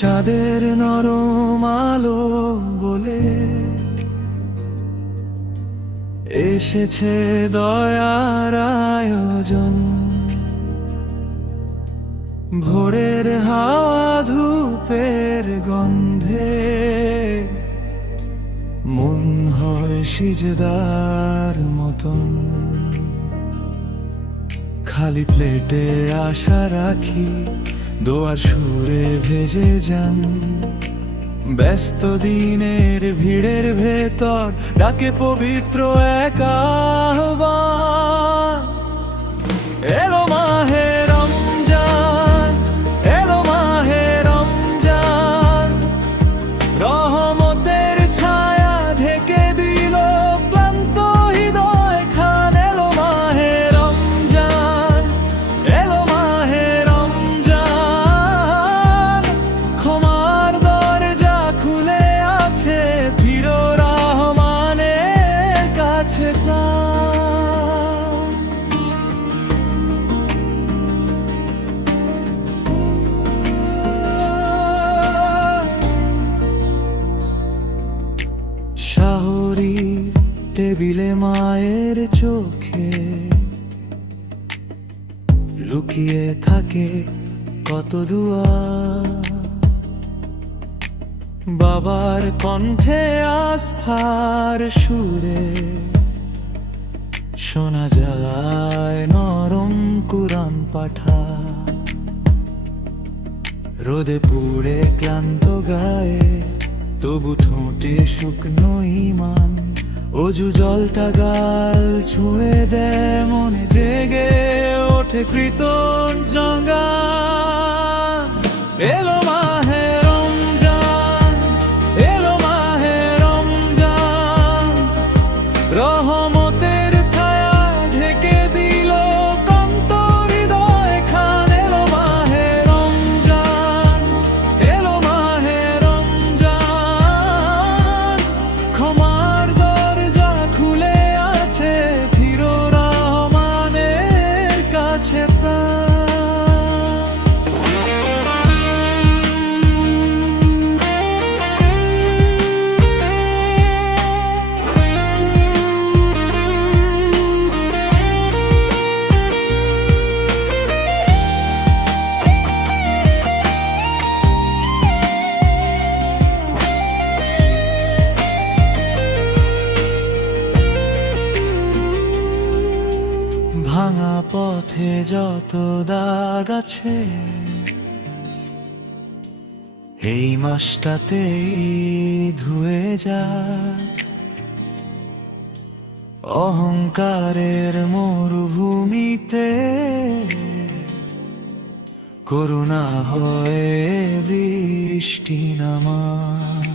চাঁদের নরম আলো বলে এসেছে দয়ার আয়োজন। ভোরের হাওয়া ধূপের গন্ধে মন হয় সিজদার মতন। খালি প্লেটে আশা রাখি দোয়ার সুরে ভেজে যান। ব্যস্ত দিনের ভিড়ের ভেতর ডাকে পবিত্র এক আহ্বান। এলো মাহে রমজান, এলো মাহে রমজান, রহমতের ছায়া ঢেকে দিল ক্লান্ত হৃদয় খান। এলো মাহে রমজান, এলো মাহে রমজান, ক্ষমার দরজা খুলে আছে, ফিরো রহমানের কাছে প্রাণ। শাহরি টেবিলে মায়ের চোখে লুকিয়ে থাকে কত দুয়া। বাবার কণ্ঠে আস্থার সুরে শোনা যায় নরম কুরআন পাঠা। রোদে পুড়ে ক্লান্ত গায়ে তবু ঠোঁটে শুকনো ঈমান। অজু জলটা গাল ছুঁয়ে দেয়, মনে জেগে ওঠে কৃতজ্ঞগান। এলো মাহে রমজান, এলো মাহে রমজান, রহমতের ছায়া ঢেকে দিল ক্লান্ত হৃদয় খান। এলো মাহে রমজান, এলো মাহে রমজান, ক্ষমার দরজা খুলে আছে, ফিরো রহমানের কাছে প্রাণ। ভাঙা পথে যত দাগ আছে এই মাসটাতেই ধুয়ে যাক। অহংকারের মরুভূমিতে করুণা হয়ে বৃষ্টি নামা।